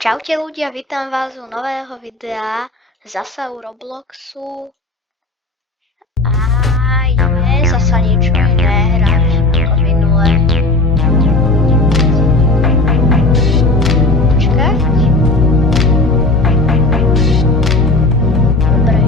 Čaute ľudia, vítam vás u nového videa zasa u Robloxu a ideme zasa niečo iné hrať ako minule. Počkať. Dobre.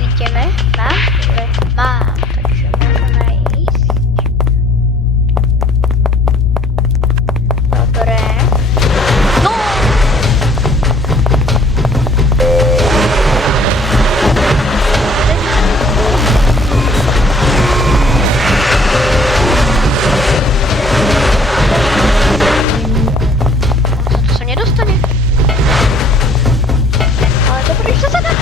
Ideme na? Dobre, mám, takže môžeme ísť. Dobre. No! To sa nedostane. Ale dobre, že sa dá.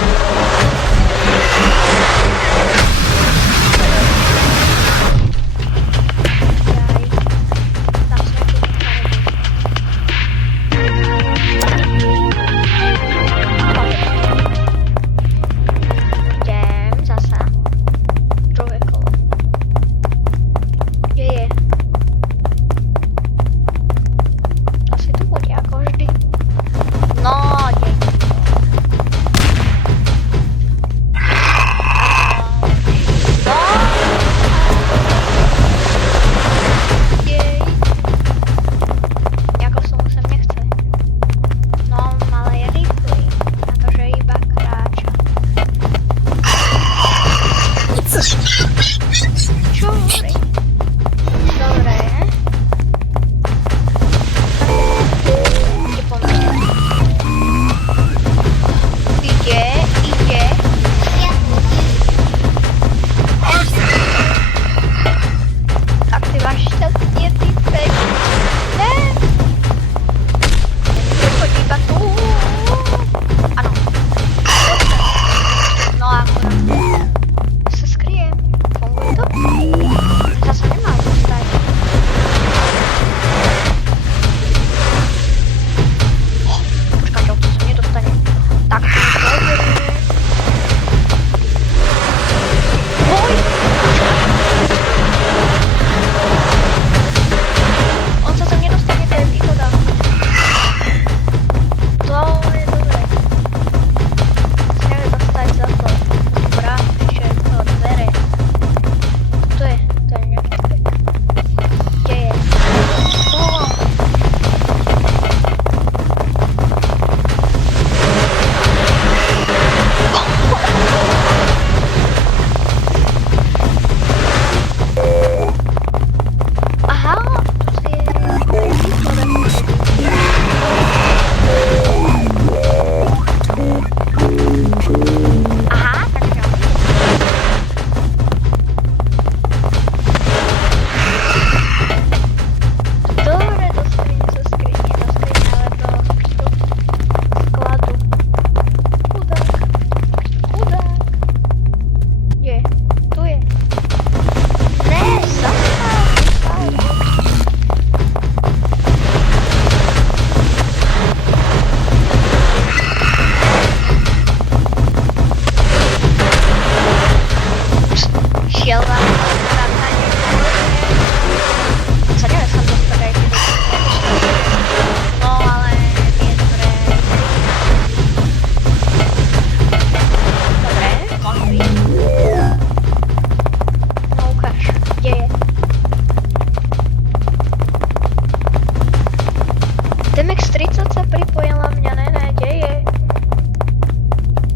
Max30 sa pripojil na mňa, ne, kde je?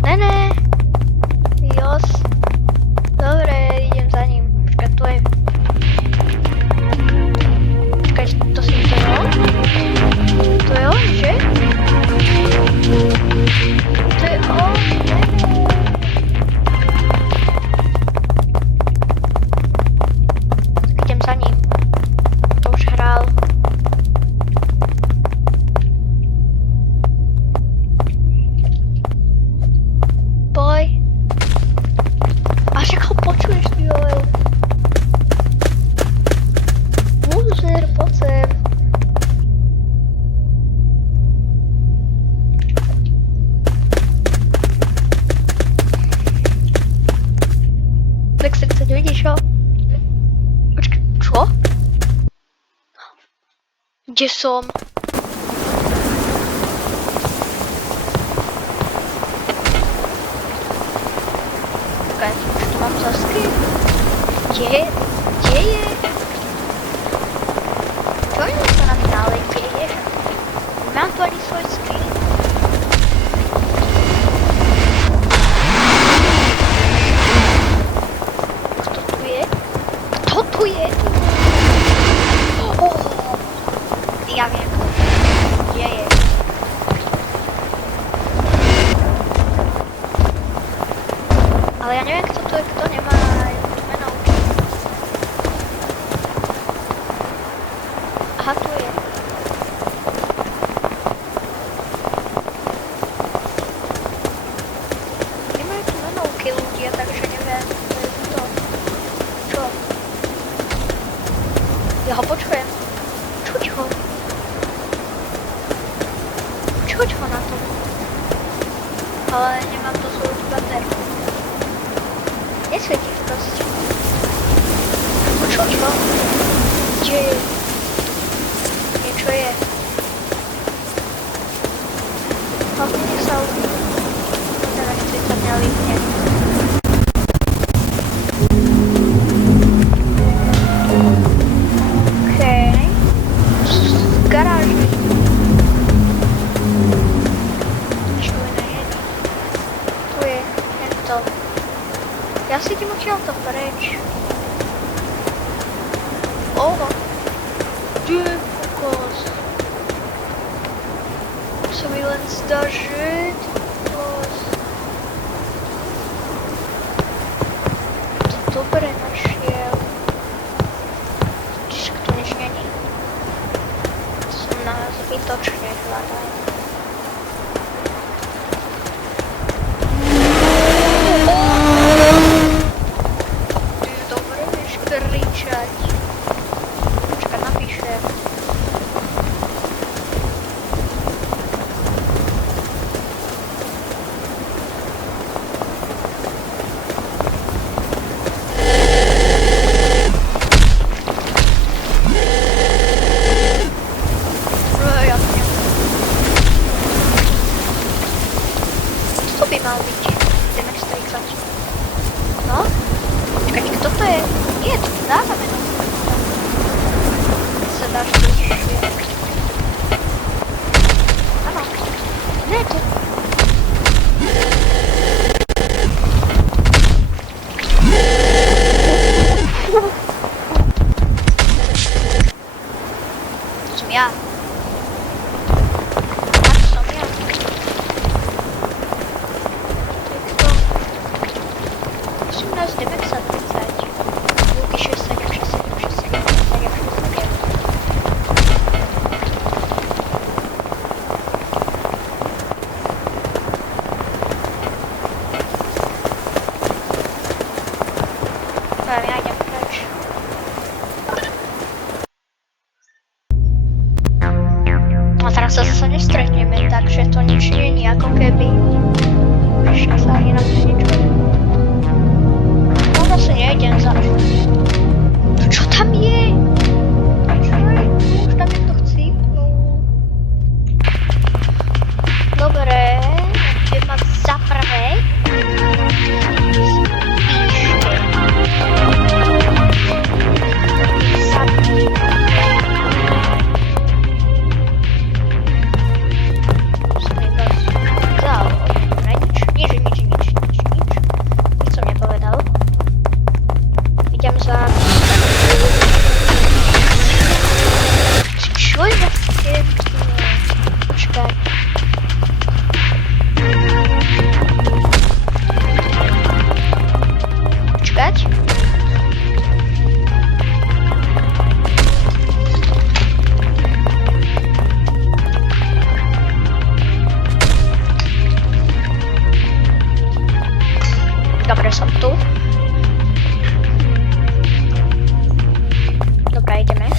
Ne. Jos. Dobre, idem za ním. Počkaj, to je... Počkaj, to si to je on? To je on, že? To je on, ne? Idem za ním. To už hral. Max30, vidíš ho? Počkej, čo? Kde som? Počkaj, už tu mám za screen. Kde je? Kde je? Čo je to na finále? Kde je? Nemám tu ani svoj screen. Kto tu je? Kto tu je? Oh, ja viem. Kde je? Ale ja neviem, kto tu je, kto nemá meno. Aha, tu je. Nemajú tu menovky ľudia, takže neviem, kto je to. Čo? Ja ho počujem. Čuť ho. Čuť ho na tom. Ale nemám to svoju baterku. Nesvietiš proste. Počuť ho. Kde je? Niečo je. Hlavne nech sa uvidí. Teda nechci sa mňa lípne. Okej. Z garáže. Čo je na jedný? Tu je tento. Ja si idem odtiaľto preč. Oho. Ty kokos. Sa mi len zdá, že kokos. To dobre našiel. Čiže tu nič není. Som nás zbytočne hľadal. Kričať. Počkaj, napíšem. Ja to neviem. Co to by mal byť? Ideme strikať. No? Počkaj, kto to je? Nie, to tu dávame no. Se dáš bližšie. Áno. Ne, to... To som ja. To som ja. To je kto? Musím nás ideme sa 30. 6, 7, 6, 7, 6, 7, 6, 7, 6, 7. Ja idem preč. A teraz sa zase nestretneme, takže to nič nie je ako keby. Ešte sa ani na to nič. No zase nejdem začať. Čo tam je? Čo je? Už tam niekto chcípnul. Dobre, budem mať za prvé. Dobre, som tu. Dobre, ideme.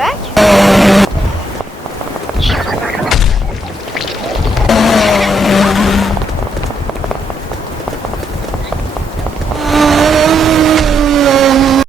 počkať?